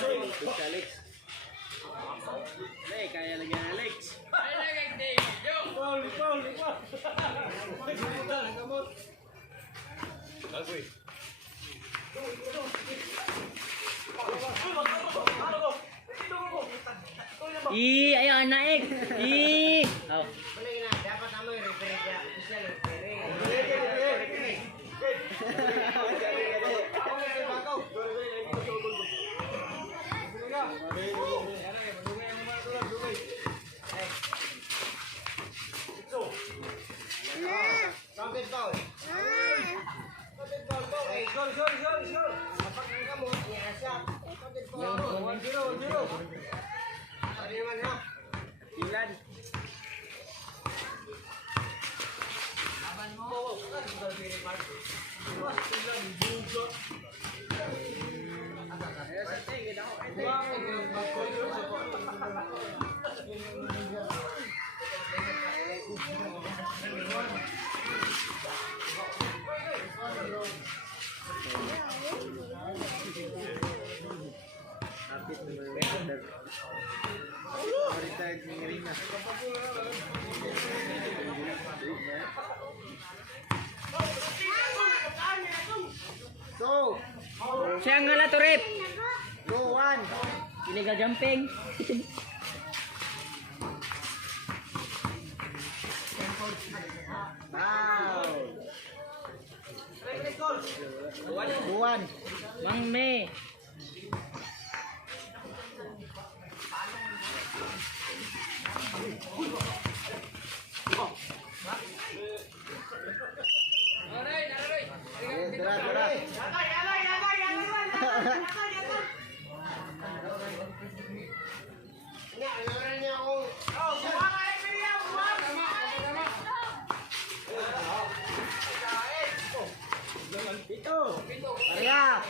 Alex. Kaya lagi Alex. Ayo naik. Oh. Dapat naman yung referee. So, siya nga na to rip. Go, 1. Illegal jumping. Wow. Buwan. Mang Me. Arya.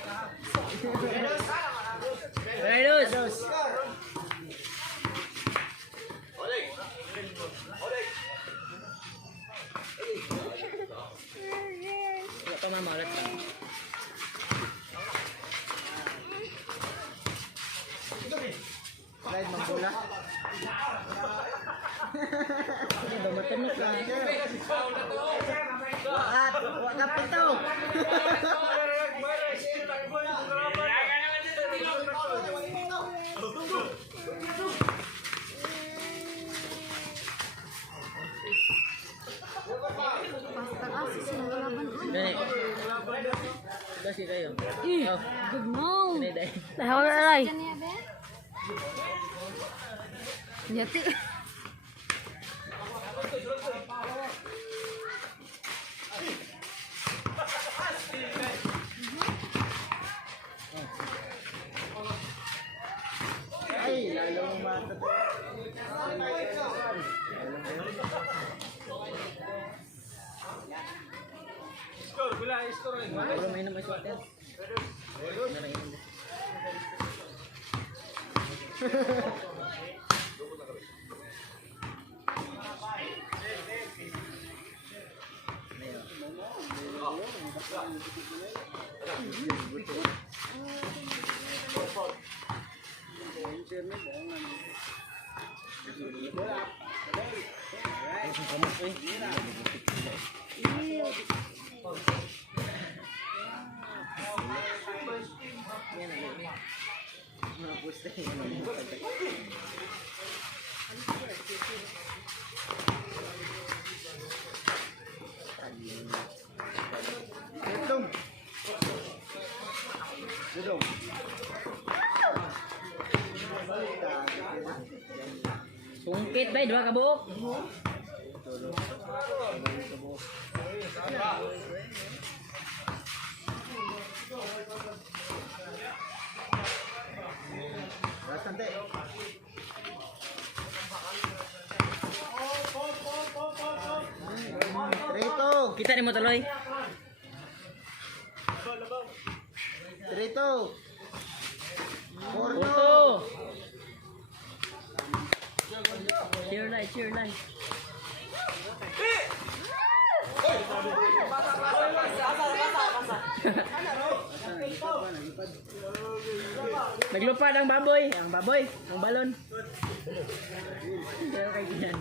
Redos. Ito mamalat ka. Slide magbula. Ini ba matanok ka? Wakap ito. Dali. Kasi kayo. Good mo. Dali. Dahil aray. Yati. Ay, lalong mata. Score, gula, score. Wala may naman sa hotel. Sungkit bay, 2 kabuk. Kita ni mo tuloy. Trito. Porto. Cheer light. Basa. Naglupad ang baboy. Ang baboy. Ang balon. Pero kay ganyan.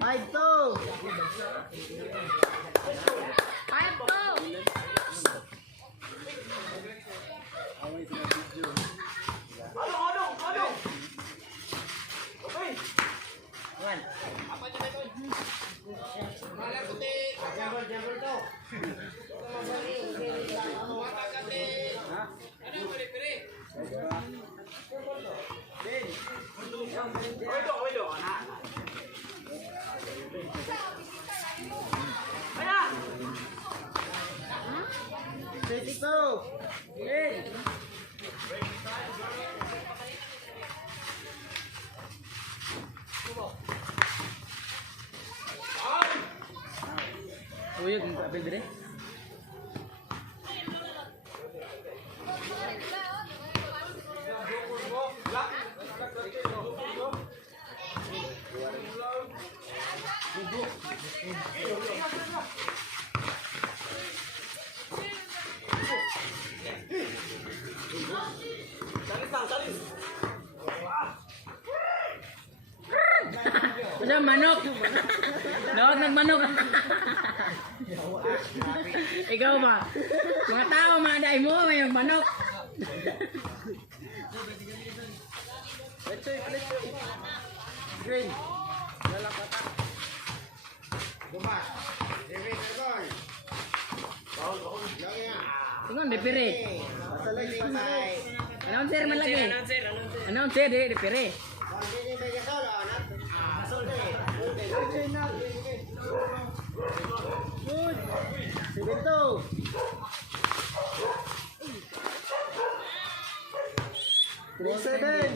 Five two. Five to. One. Twenty-two. Ten. Uyog yung papel dire. Basta manok. Dawag ng manok. Ikaw ba? Mga tao, mga daay mo, may manok. Green. Lalapata. Duma. Green gol. Baul. Lang yan. Tingon, depire. Pasalay patay. Announcer man lagi. Announcer, depire. Hindi ba yung solo? Asol na eh. Good. 7-2. Three seven.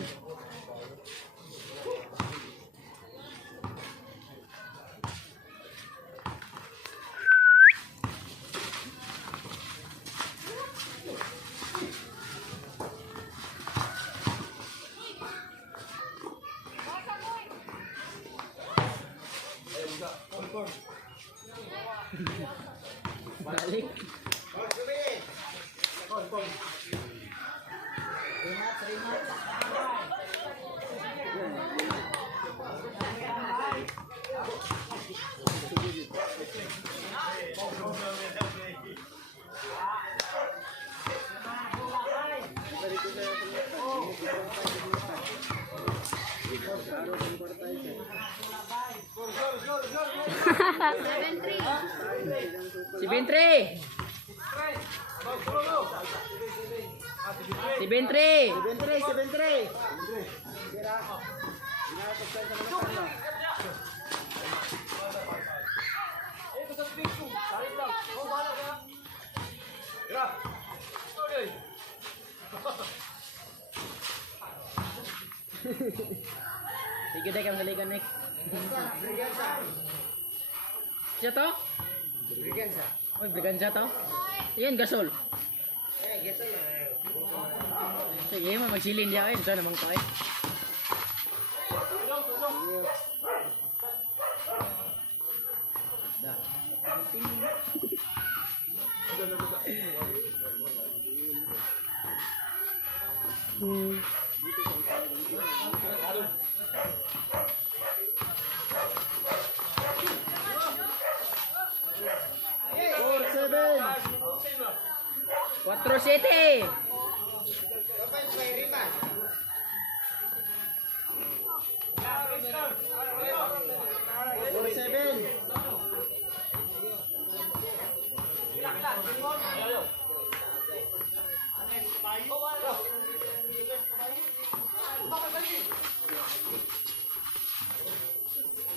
Balik. Si Bentry. Si Bentry. Si Bentry. Sige deh kamu nalikan nek. Siya to? Briganza. Oy, briganza to. Yan gasol. Gasol na. Sige, magsilin dia ito namang to eh. Da. Four, seven. 4-7. Kapag may rimas. Four, seven.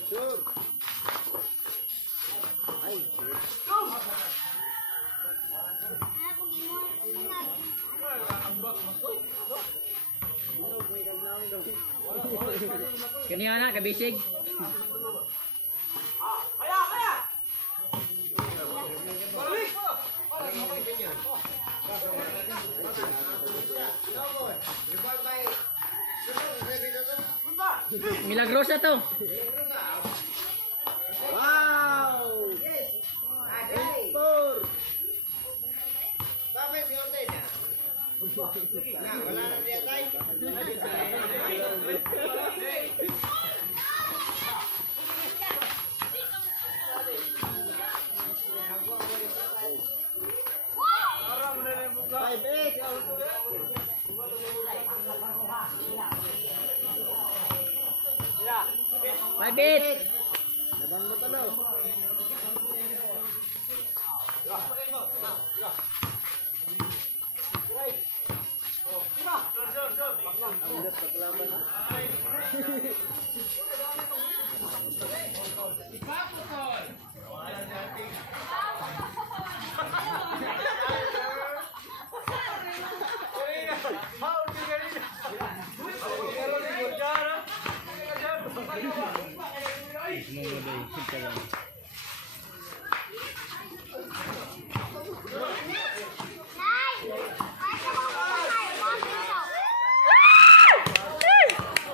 Sure. Kaniya na, kabisig. Milagrosa to. Wow! Wala na diyan tayo. Five, eight. 5-8. Labang mo talo.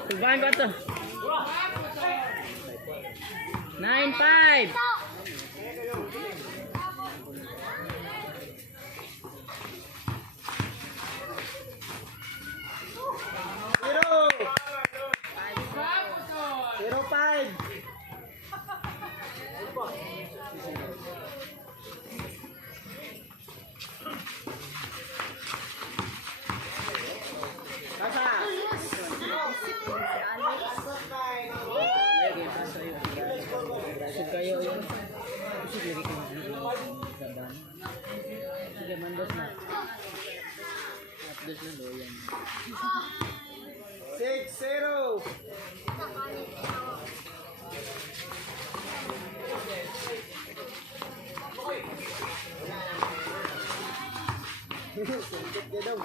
Tubahan ko to. 9-5. Zero. 0-5. Kasa. Busog kayo yun. Busog lagi ka magsaban. Sige, mandos na. Mandos na do yan. 6-0. Sungkit ka daw.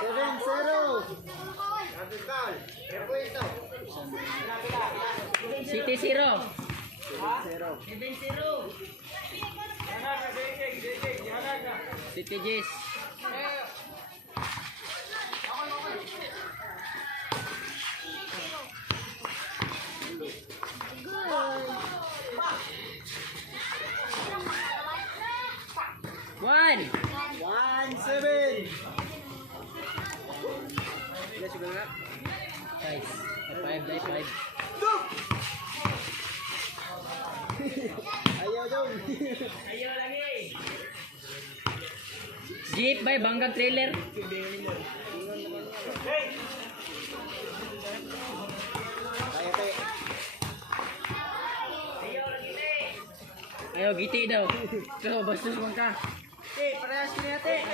7-0. Capital. Repuesto. City 0. 0. City Jis. One. 1-7. Yes, you na. Guys, 5-5. Ayaw daw. Jeep by Bangga trailer. Kaya tayo. Ayo giti daw. So, bastos man ka. Okay, parehas kini ate.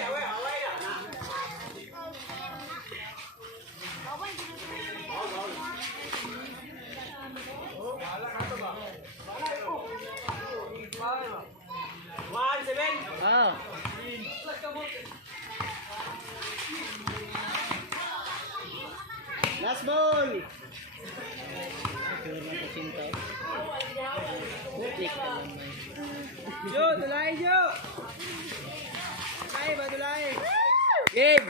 Oh. Last ball. Turun ke cinta. Klik ka lang may. Jo, tulay Jo. Kaya ba tulay? Game.